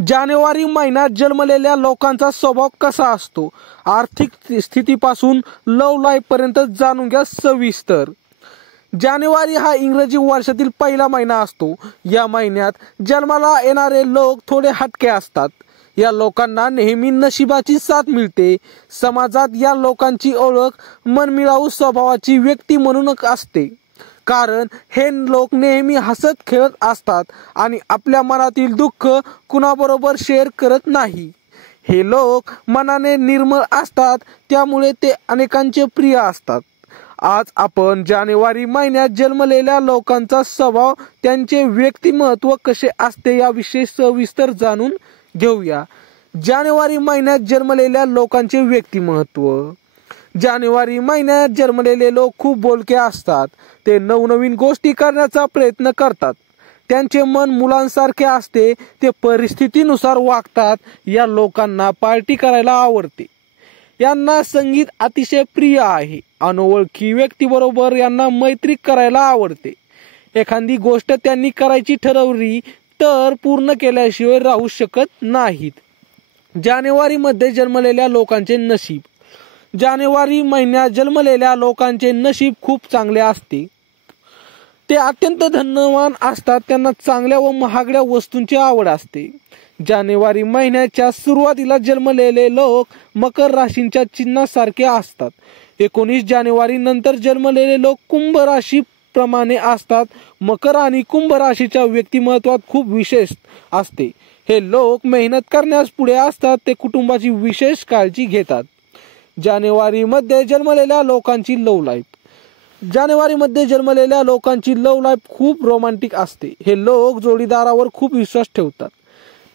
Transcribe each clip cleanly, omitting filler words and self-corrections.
जानेवारी महिन्यात जन्मलेल्या लोकांचा स्वभाव कसा असतो, आर्थिक स्थितीपासून लव्ह लाईफ पर्यंत जाणून घ्या सविस्तर। जानेवारी हा इंग्रजी वर्षातील पहिला महिना असतो। या महिन्यात जन्माला येणारे लोक थोडे हटके असतात। या लोकांना नेहमी नशिबाची साथ मिळते। समाजात या लोकांची ओळख मनमिळावू स्वभावाची व्यक्ती म्हणून असते, कारण हे लोक नेहमी हसत खेळत असतात आणि आपल्या मनातील दुःख कुणाबरोबर शेअर करत नाही। हे लोक मनाने निर्मळ असतात, त्यामुळे ते अनेकांचे प्रिय असतात। आज आपण जानेवारी महिन्यात जन्मलेल्या लोकांचा स्वभाव, त्यांचे व्यक्तिमत्व कसे असते याविषयी सविस्तर जाणून घेऊया। जानेवारी महिन्यात जन्मलेल्या लोकांचे व्यक्तिमत्व। जानेवारी महिन्यात जन्मलेले लोक खूप बोलके असतात। ते नवनवीन गोष्टी करण्याचा प्रयत्न करतात। त्यांचे मन मुलांसारखे असते। ते परिस्थितीनुसार वागतात। या लोकांना पार्टी करायला आवडते। यांना संगीत अतिशय प्रिय आहे। अनोळखी व्यक्तीबरोबर यांना मैत्री करायला आवडते। एखादी गोष्ट त्यांनी करायची ठरवली तर पूर्ण केल्याशिवाय राहू शकत नाहीत। जानेवारी मध्ये जन्मलेल्या लोकांचे नशीब। जानेवारी महिन्यात जन्मलेल्या लोकांचे नशीब खूप चांगले असते। ते अत्यंत धनवान असतात। त्यांना चांगल्या व महागड्या वस्तूंची आवड असते। जानेवारी महिन्याच्या सुरुवातीला जन्मलेले लोक मकर राशीच्या चिन्हासारखे असतात। 19 जानेवारी नंतर जन्मलेले लोक कुंभ राशी प्रमाणे असतात। मकर आणि कुंभ राशीच्या व्यक्तिमत्वात खूप विशेष असते। हे लोक मेहनत करण्यास पुढे असतात। ते कुटुंबाची विशेष काळजी घेतात। जानेवारी मध्ये जन्मलेल्या लोकांची लव्ह लाईफ। जानेवारी मध्ये जन्मलेल्या लोकांची लव्ह लाईफ खूप रोमॅन्टिक असते। हे लोक जोडीदारावर खूप विश्वास ठेवतात।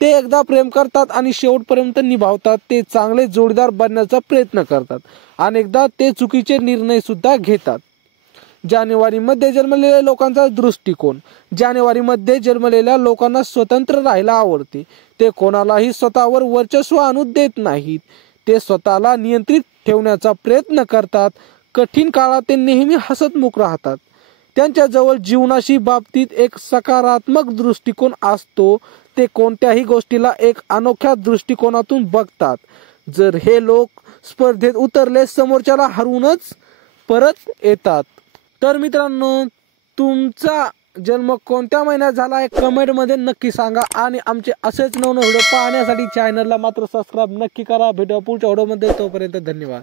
ते एकदा प्रेम करतात आणि शेवटपर्यंत निभावतात। ते चांगले जोडीदार बनण्याचा प्रयत्न करतात। अनेकदा ते चुकीचे निर्णय सुद्धा घेतात। जानेवारी मध्ये जन्मलेल्या लोकांचा दृष्टिकोन। जानेवारी मध्ये जन्मलेल्या लोकांना स्वतंत्र राहायला आवडते। ते कोणालाही स्वतःवर वर्चस्व आणू देत नाहीत। ते स्वतःला नियंत्रित ठेवण्याचा प्रयत्न करतात। कठीण काळात ते नेहमी हसतमुख राहतात। त्यांच्याजवळ जीवनाशी बाबतीत एक सकारात्मक दृष्टिकोन असतो। ते कोणत्याही गोष्टीला एक अनोख्या दृष्टिकोनातून बघतात। जर हे लोक स्पर्धेत उतरले, समोरच्याला हरवूनच परत येतात। तर मित्रांनो, तुमचा जन्म कोणत्या महिन्यात झाला आहे कमेंटमध्ये नक्की सांगा आणि आमचे असेच नवनवीन व्हिडिओ पाहण्यासाठी चॅनलला मात्र सबस्क्राईब नक्की करा। भेटूया पुढच्या व्हिडिओमध्ये, तोपर्यंत धन्यवाद।